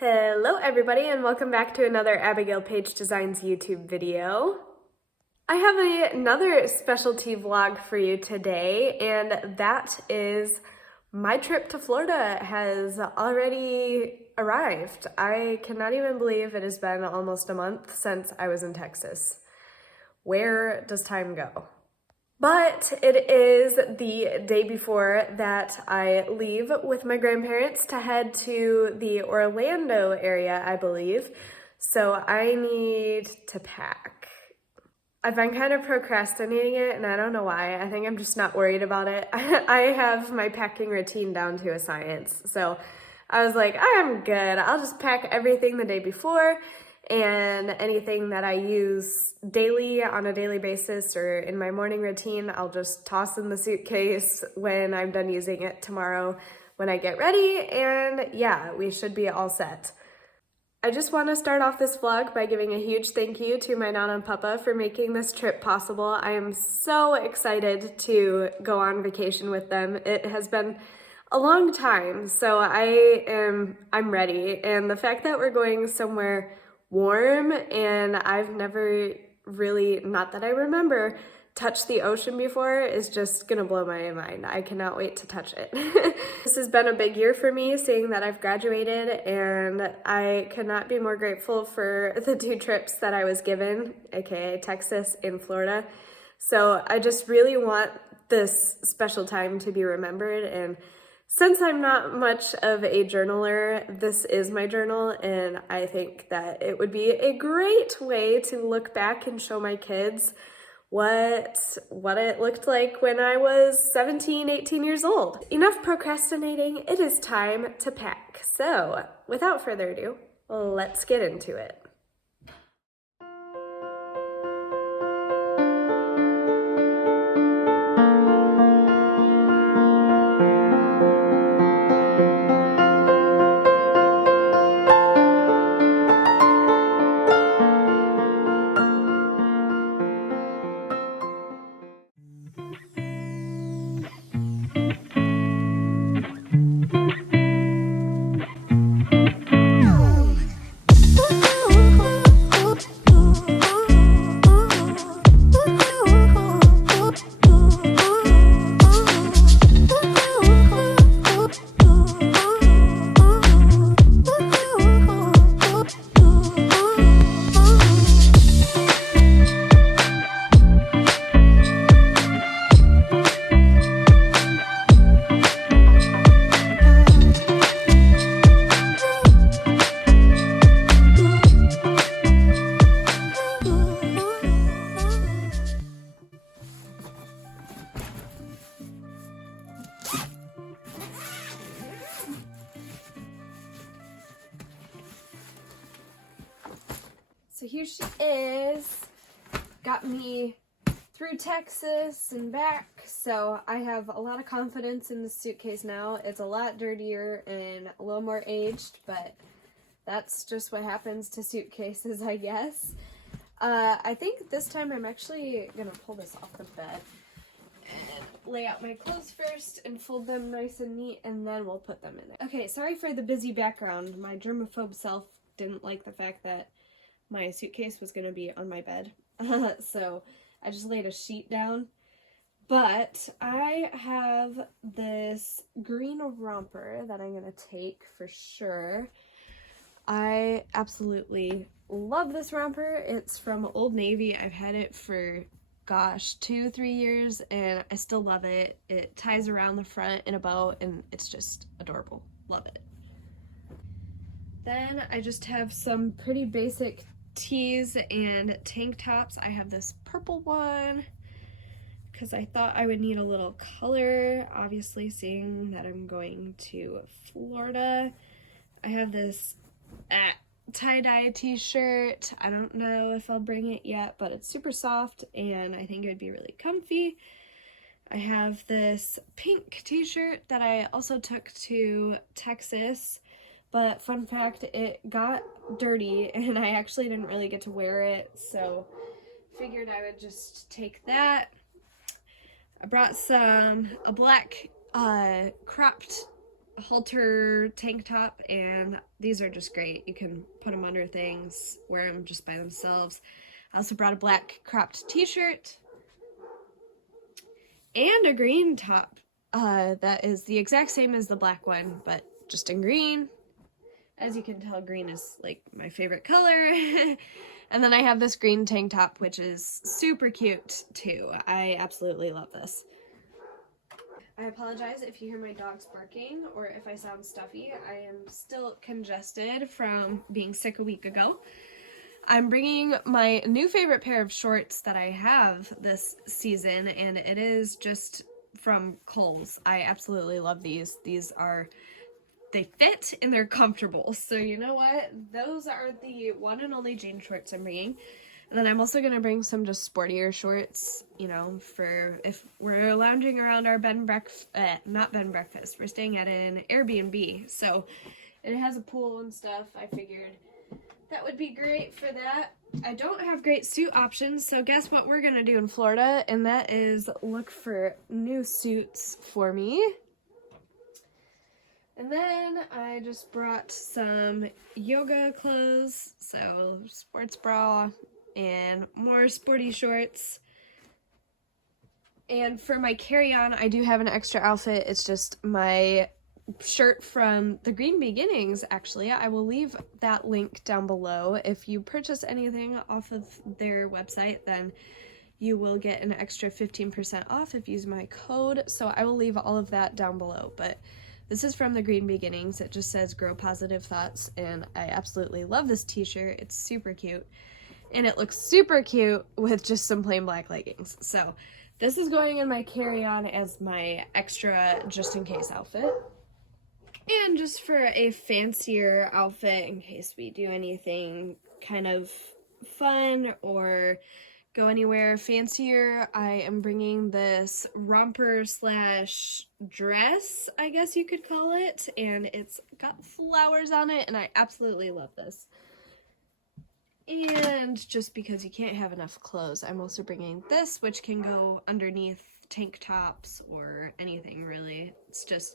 Hello everybody and welcome back to another Abigail Page Designs YouTube video. I have another specialty vlog for you today, and that is my trip to Florida has already arrived. I cannot even believe it has been almost a month since I was in Texas. Where does time go? But it is the day before that I leave with my grandparents to head to the Orlando area, I believe. So I need to pack. I've been kind of procrastinating it, and I don't know why. I think I'm just not worried about it. I have my packing routine down to a science. So I was like, I'm good. I'll just pack everything the day before, and anything that I use daily on a daily basis or in my morning routine, I'll just toss in the suitcase when I'm done using it tomorrow when I get ready, and yeah, we should be all set. I just want to start off this vlog by giving a huge thank you to my Nana and Papa for making this trip possible. I am so excited to go on vacation with them. It has been a long time, so I'm ready, and the fact that we're going somewhere warm, and I've never really, not that I remember, touched the ocean before is just gonna blow my mind. I cannot wait to touch it. This has been a big year for me, seeing that I've graduated, and I could not be more grateful for the 2 trips that I was given, aka Texas and Florida. So I just really want this special time to be remembered, and since I'm not much of a journaler, this is my journal, and I think that it would be a great way to look back and show my kids what it looked like when I was 17, 18 years old. Enough procrastinating, it is time to pack. So, without further ado, let's get into it. So here she is, got me through Texas and back, so I have a lot of confidence in this suitcase now. It's a lot dirtier and a little more aged, but that's just what happens to suitcases, I guess. I think this time I'm actually gonna pull this off the bed and lay out my clothes first and fold them nice and neat, and then we'll put them in there. Okay, sorry for the busy background. My germaphobe self didn't like the fact that my suitcase was going to be on my bed, so I just laid a sheet down. But I have this green romper that I'm going to take for sure. I absolutely love this romper. It's from Old Navy. I've had it for, gosh, 2-3 years, and I still love it. It ties around the front in a bow, and it's just adorable. Love it. Then I just have some pretty basic tees and tank tops. I have this purple one because I thought I would need a little color, obviously seeing that I'm going to Florida. I have this tie-dye t-shirt. I don't know if I'll bring it yet, but it's super soft and I think it would be really comfy. I have this pink t-shirt that I also took to Texas, but fun fact, it got dirty and I actually didn't really get to wear it, so figured I would just take that. I brought a black cropped halter tank top, and these are just great. You can put them under things, wear them just by themselves. I also brought a black cropped t-shirt and a green top that is the exact same as the black one, but just in green. As you can tell, green is like my favorite color. And then I have this green tank top, which is super cute too. I absolutely love this. I apologize if you hear my dogs barking or if I sound stuffy. I am still congested from being sick a week ago. I'm bringing my new favorite pair of shorts that I have this season, and it is just from Kohl's. I absolutely love these. They fit and they're comfortable. So you know what? Those are the one and only jean shorts I'm bringing. And then I'm also going to bring some just sportier shorts, you know, for if we're lounging around our not bed and breakfast. We're staying at an Airbnb. So it has a pool and stuff. I figured that would be great for that. I don't have great suit options. So guess what we're going to do in Florida? And that is look for new suits for me. And then I just brought some yoga clothes, so sports bra and more sporty shorts. And for my carry-on, I do have an extra outfit. It's just my shirt from the Green Beginnings, actually. I will leave that link down below. If you purchase anything off of their website, then you will get an extra 15% off if you use my code. So I will leave all of that down below. But this is from the Green Beginnings. It just says grow positive thoughts, and I absolutely love this t-shirt. It's super cute, and it looks super cute with just some plain black leggings. So this is going in my carry-on as my extra just in case outfit. And just for a fancier outfit in case we do anything kind of fun or go anywhere fancier, I am bringing this romper slash dress, I guess you could call it, and it's got flowers on it, and I absolutely love this. And just because you can't have enough clothes, I'm also bringing this, which can go underneath tank tops or anything really. It's just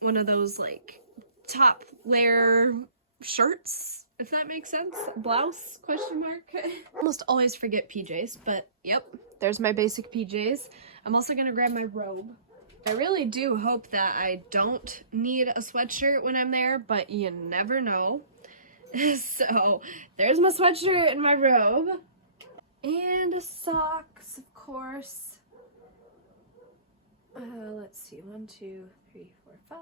one of those like top layer shirts, if that makes sense. Blouse, question mark. Almost always forget PJs, but yep, there's my basic PJs. I'm also gonna grab my robe. I really do hope that I don't need a sweatshirt when I'm there, but you never know. So there's my sweatshirt and my robe. And socks, of course. Let's see, 1, 2, 3, 4, 5.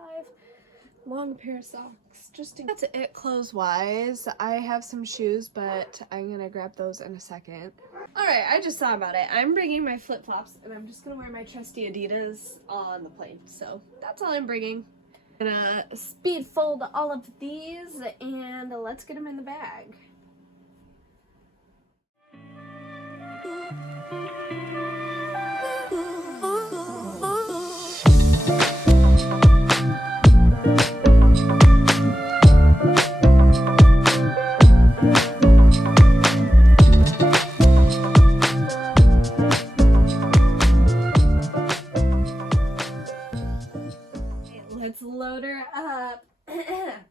Long pair of socks. That's it clothes-wise. I have some shoes, but I'm gonna grab those in a second. Alright, I just thought about it. I'm bringing my flip-flops, and I'm just gonna wear my trusty Adidas on the plane. So that's all I'm bringing. I'm gonna speed fold all of these, and let's get them in the bag. Let's load her up.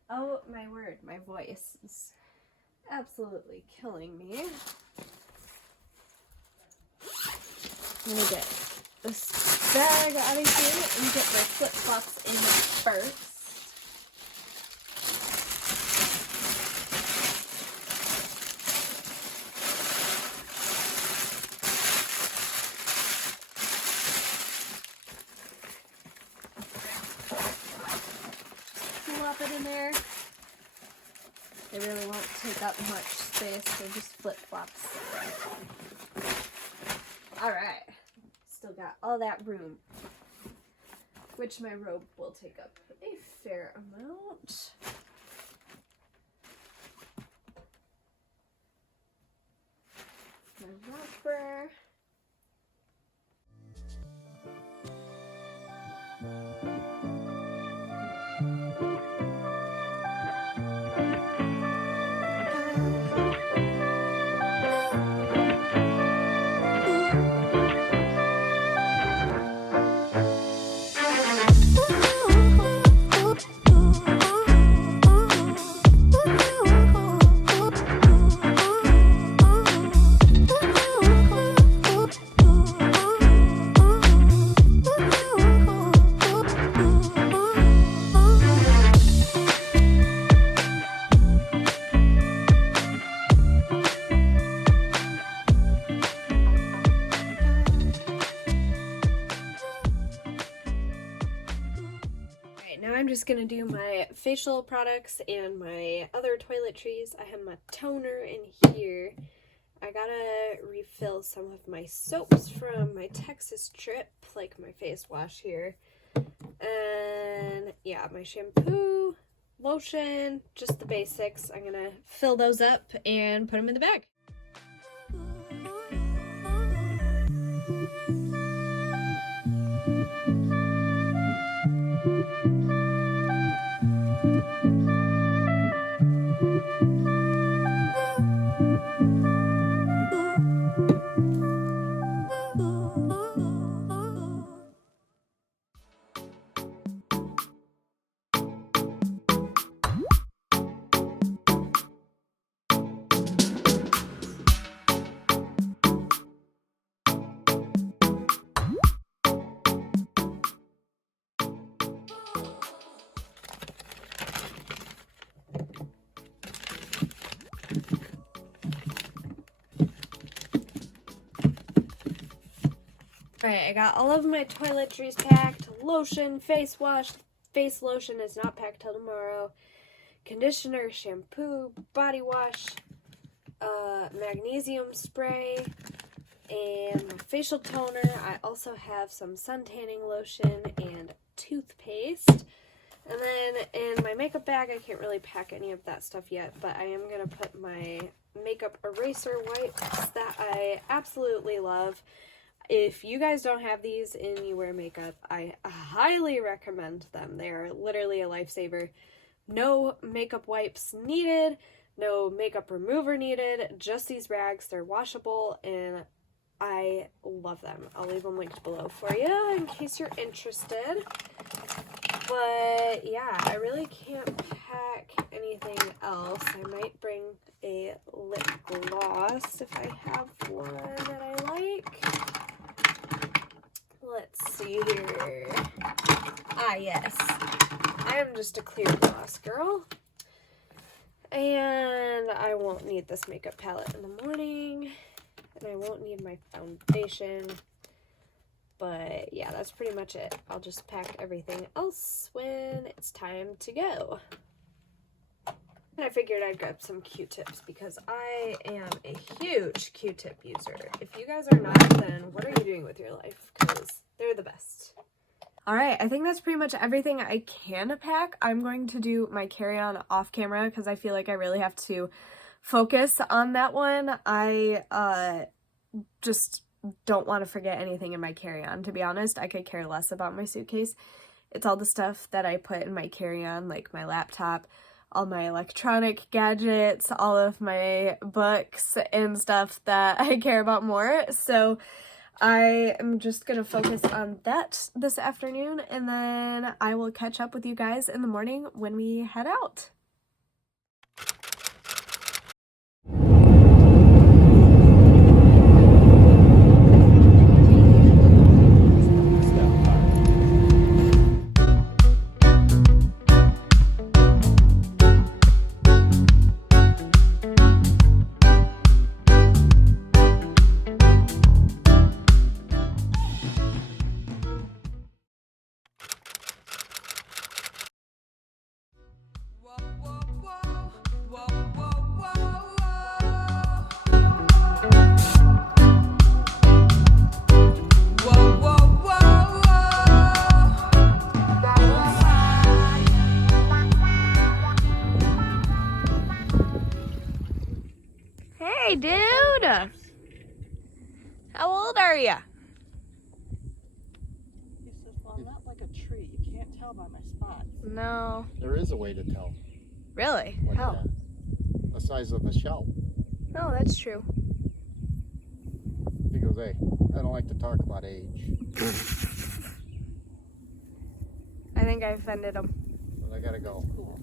Oh my word, my voice is absolutely killing me. I'm gonna get this bag out of here and get my flip-flops in first. Plop it in there. They really won't take up much space, so just flip-flops. Alright. Still got all that room, which my robe will take up a fair amount. My romper. just gonna do my facial products and my other toiletries. I have my toner in here. I gotta refill some of my soaps from my Texas trip, like my face wash here. And yeah, my shampoo, lotion, just the basics. I'm gonna fill those up and put them in the bag. Alright, I got all of my toiletries packed. Lotion, face wash, face lotion is not packed till tomorrow. Conditioner, shampoo, body wash, magnesium spray, and my facial toner. I also have some sun tanning lotion and toothpaste. And then in my makeup bag, I can't really pack any of that stuff yet, but I am going to put my makeup eraser wipes that I absolutely love. If you guys don't have these and you wear makeup, I highly recommend them. They are literally a lifesaver. No makeup wipes needed, no makeup remover needed, just these rags. They're washable and I love them. I'll leave them linked below for you in case you're interested. But yeah, I really can't pack anything else. I might bring a lip gloss if I have one that I like. Let's see here. Ah, yes. I am just a clear gloss girl. And I won't need this makeup palette in the morning. And I won't need my foundation. But yeah, that's pretty much it. I'll just pack everything else when it's time to go. And I figured I'd grab some Q-tips because I am a huge Q-tip user. If you guys are not, then what are you doing with your life? Because they're the best. All right, I think that's pretty much everything I can pack. I'm going to do my carry-on off camera because I feel like I really have to focus on that one. I just don't want to forget anything in my carry-on, to be honest. I could care less about my suitcase. It's all the stuff that I put in my carry-on, like my laptop, all my electronic gadgets, all of my books and stuff that I care about more. So I am just going to focus on that this afternoon, and then I will catch up with you guys in the morning when we head out. Hey, dude! How old are you? He says, well, I'm not like a tree. You can't tell by my spots. No. There is a way to tell. Really? Like How? the size of the shell. No, that's true. He goes, hey, I don't like to talk about age. I think I offended him. But I gotta go. Cool.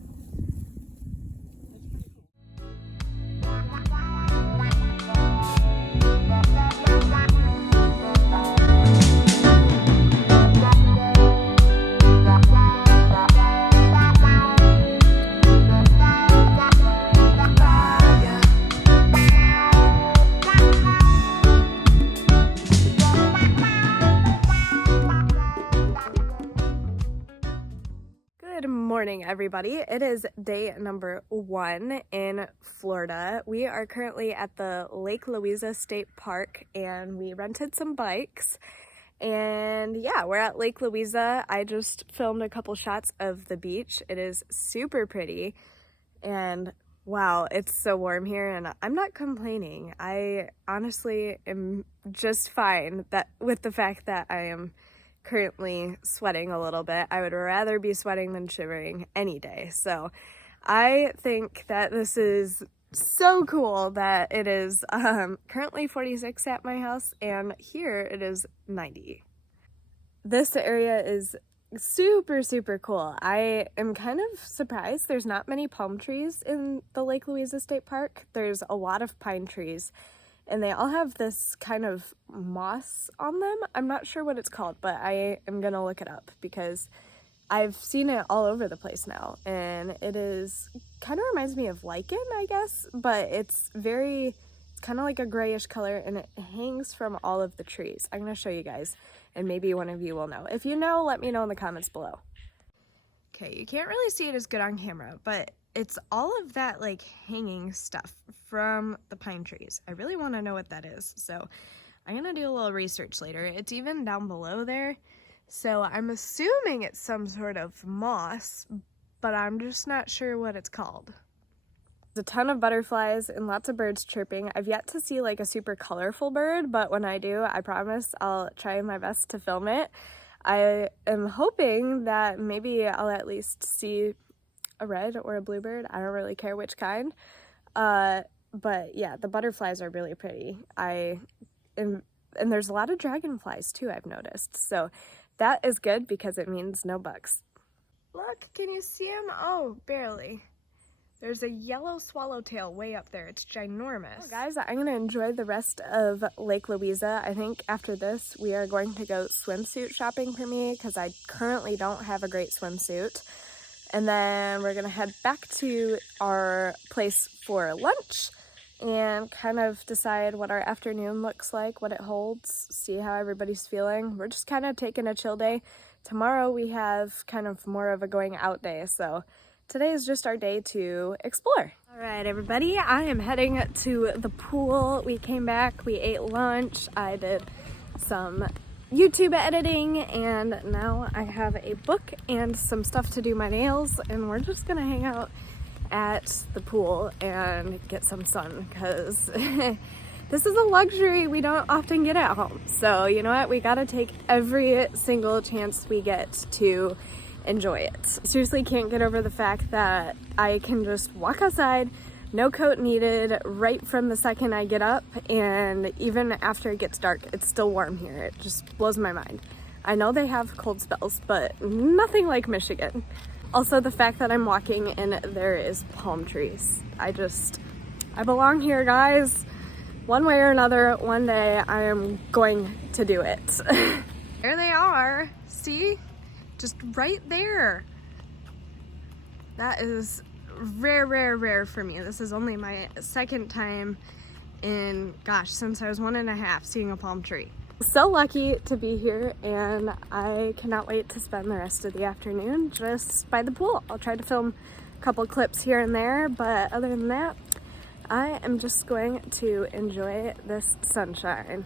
morning, everybody. It is day number 1 in Florida. We are currently at the Lake Louisa State Park and we rented some bikes. And yeah, we're at Lake Louisa. I just filmed a couple shots of the beach. It is super pretty and wow, it's so warm here and I'm not complaining. I honestly am just fine with the fact that I am currently sweating a little bit. I would rather be sweating than shivering any day. So I think that this is so cool that it is currently 46 at my house and here it is 90. This area is super cool. I am kind of surprised there's not many palm trees in the Lake Louisa State Park. There's a lot of pine trees and they all have this kind of moss on them. I'm not sure what it's called, but I am gonna look it up because I've seen it all over the place now and it is kind of reminds me of lichen, I guess, but it's kind of like a grayish color and it hangs from all of the trees. I'm gonna show you guys and maybe one of you will know. If you know, let me know in the comments below. Okay, you can't really see it as good on camera, but it's all of that like hanging stuff from the pine trees. I really want to know what that is, so I'm gonna do a little research later. It's even down below there, so I'm assuming it's some sort of moss, but I'm just not sure what it's called. There's a ton of butterflies and lots of birds chirping. I've yet to see like a super colorful bird, but when I do, I promise I'll try my best to film it. I am hoping that maybe I'll at least see a red or a bluebird. I don't really care which kind. But yeah, the butterflies are really pretty. And there's a lot of dragonflies too, I've noticed. So that is good because it means no bugs. Look, can you see them? Oh, barely. There's a yellow swallowtail way up there. It's ginormous. Oh, guys, I'm gonna enjoy the rest of Lake Louisa. I think after this, we are going to go swimsuit shopping for me because I currently don't have a great swimsuit. And then we're gonna head back to our place for lunch and kind of decide what our afternoon looks like, what it holds, see how everybody's feeling. We're just kind of taking a chill day. Tomorrow we have kind of more of a going out day, so today is just our day to explore. All right, everybody, I am heading to the pool. We came back, we ate lunch, I did some YouTube editing, and now I have a book and some stuff to do my nails, and we're just gonna hang out at the pool and get some sun because this is a luxury we don't often get at home. So you know what, we gotta take every single chance we get to enjoy it. Seriously can't get over the fact that I can just walk outside, no coat needed, right from the second I get up, and even after it gets dark, it's still warm here. It just blows my mind. I know they have cold spells, but nothing like Michigan. Also the fact that I'm walking and there is palm trees. I belong here, guys. One way or another, one day I am going to do it. There they are, see? Just right there. That is rare for me. This is only my second time in, gosh, since I was 1.5 seeing a palm tree. So lucky to be here and I cannot wait to spend the rest of the afternoon just by the pool. I'll try to film a couple clips here and there, but other than that, I am just going to enjoy this sunshine.